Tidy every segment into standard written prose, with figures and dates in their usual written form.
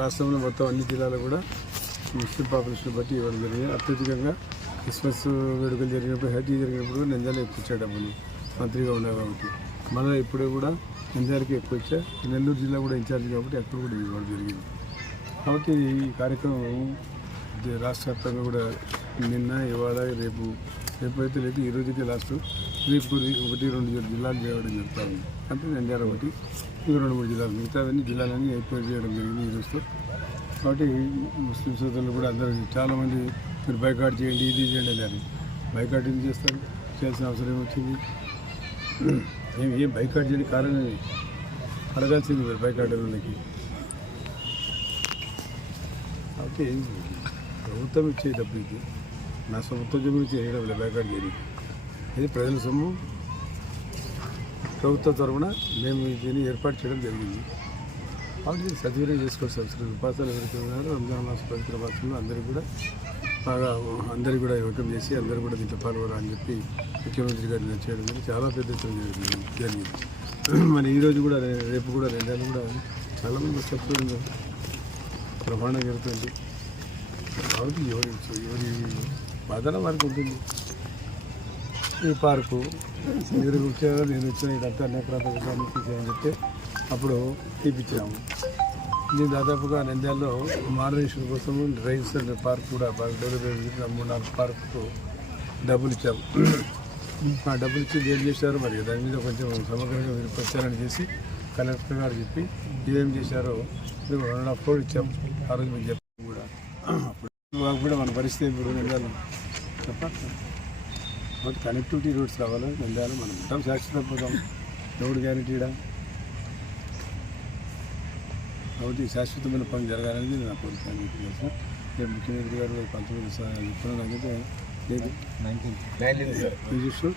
రాష్ట్రంలో మొత్తం అన్ని జిల్లాలో కూడా ముస్లిం పాపులేషన్ బట్టి ఇవ్వడం జరిగింది. అత్యధికంగా క్రిస్మస్ వేడుకలు జరిగినప్పుడు హజ్ జరిగినప్పుడు నంద్యాల ఎక్కువ ఇచ్చా డబ్బులు మంత్రిగా ఉన్నారు కాబట్టి మళ్ళీ ఇప్పుడు కూడా నంద్యాలకి ఎక్కువ ఇచ్చా. నెల్లూరు జిల్లా కూడా ఇన్ఛార్జ్ కాబట్టి అక్కడ కూడా ఇవ్వడం జరిగింది. కాబట్టి ఈ కార్యక్రమం రాష్ట్ర వ్యాప్తంగా కూడా నిన్న ఇవాళ రేపు అయితే లేదు, ఈ రోజుకి లాస్ట్ రేపు 1-2 జిల్లాలు చేయడం జరుగుతుంది. అంటే నంద్యాల ఒకటి, ఇంకా 2-3 జిల్లాలు, మిగతావన్నీ జిల్లాలన్నీ అయిపోయి చేయడం జరిగింది ఈ రోజుతో. కాబట్టి ముస్లిం సోదరులు కూడా అందరూ చాలామంది మీరు బైకాట్ చేయండి, ఇది చేయండి అని. బైకాట్ ఏం చేస్తారు, చేయాల్సిన అవసరం ఏమొచ్చింది? ఏం బైకాట్ చేయని కారణం అడగాల్సింది మీరు బైకాట్ వాళ్ళకి. కాబట్టి ప్రభుత్వం ఇచ్చే డబ్బులు ఇది నా ప్రభుత్వం జబ్బులు చేయడం లేదు. బైకాట్ చేయడం ఇది ప్రజల సొమ్ము. ప్రభుత్వం తరఫున మేము దీన్ని ఏర్పాటు చేయడం జరిగింది. కాబట్టి సద్వినియోగం చేసుకోవచ్చు. సంస్కృతి ఉపాసాలు ఎవరైతే ఉన్నారో రంజాన్ మాస పవిత్ర మాసంలో అందరికీ కూడా బాగా అందరికీ కూడా వెల్కమ్ చేసి అందరూ కూడా దీంట్లో పాల్గొనాలని చెప్పి ముఖ్యమంత్రి గారిని చేయడం జరిగింది. చాలా పెద్ద ఎత్తున జరిగింది. మరి ఈరోజు కూడా రేపు కూడా నంద్యాల కూడా చాలామంది చెప్తుంది ప్రమాణం జరుగుతుంది. కాబట్టి ఎవరి బాధన వారికి ఉంటుంది. ఈ పార్కు మీరు వచ్చారో నేను వచ్చిన ఇదంతా అనేక రకాల తీసేయని చెప్తే అప్పుడు తీపిచ్చాము. దీని దాదాపుగా నంద్యాలలో మోడరేషన్ కోసం రైల్స్ అండ్ పార్క్ కూడా బాగా డెవలప్ అయింది. 3-4 పార్కు డబ్బులు ఇచ్చాము. ఆ డబ్బులు ఇచ్చి ఏం చేశారో మరి దాని మీద కొంచెం సమగ్రంగా మీరు ప్రచారం చేసి కలెక్టర్ గారు చెప్పి ఏం చేశారో మేము 2.5 కోట్లు ఇచ్చాము. ఆ రోజు మేము చెప్పాము కూడా. అప్పుడు కూడా మన పరిస్థితి ఇప్పుడు నంద్యాల చెప్పండి. కాబట్టి కనెక్టివిటీ రోడ్స్ కావాలి నంద్యాల. మనం ఉంటాం శాశ్వత పోతాం, ఎవడు గ్యారెంటీడా? కాబట్టి శాశ్వతమైన పని జరగాలనేది నా కోరిక. రేపు ముఖ్యమంత్రి గారు 19 చెప్తున్నాను లేదు 19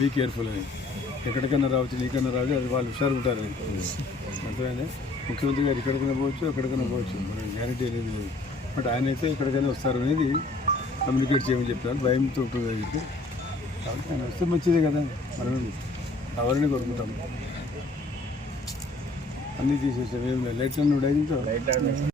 బీ కేర్ఫుల్ అని. ఎక్కడికైనా రావచ్చు, నీకన్నా రావచ్చు, అది వాళ్ళు హుషారు ఉంటారు. అంతేగానే ముఖ్యమంత్రి గారు ఎక్కడికైనా పోవచ్చు, ఎక్కడికైనా పోవచ్చు, మనకి గ్యారెంటీ అనేది లేదు. బట్ ఆయన అయితే ఎక్కడికైనా వస్తారు అనేది కమ్యూనికేట్ చేయమని చెప్పారు. భయంతో ఉంటుంది అని చెప్పి. కాబట్టి ఆయన వస్తే మంచిదే కదా, మనం ఎవరిని కోరుకుంటాం. అన్నీ తీసేసాం. ఏం లేదు, లైట్స్ అన్నీ ఉడాయింతో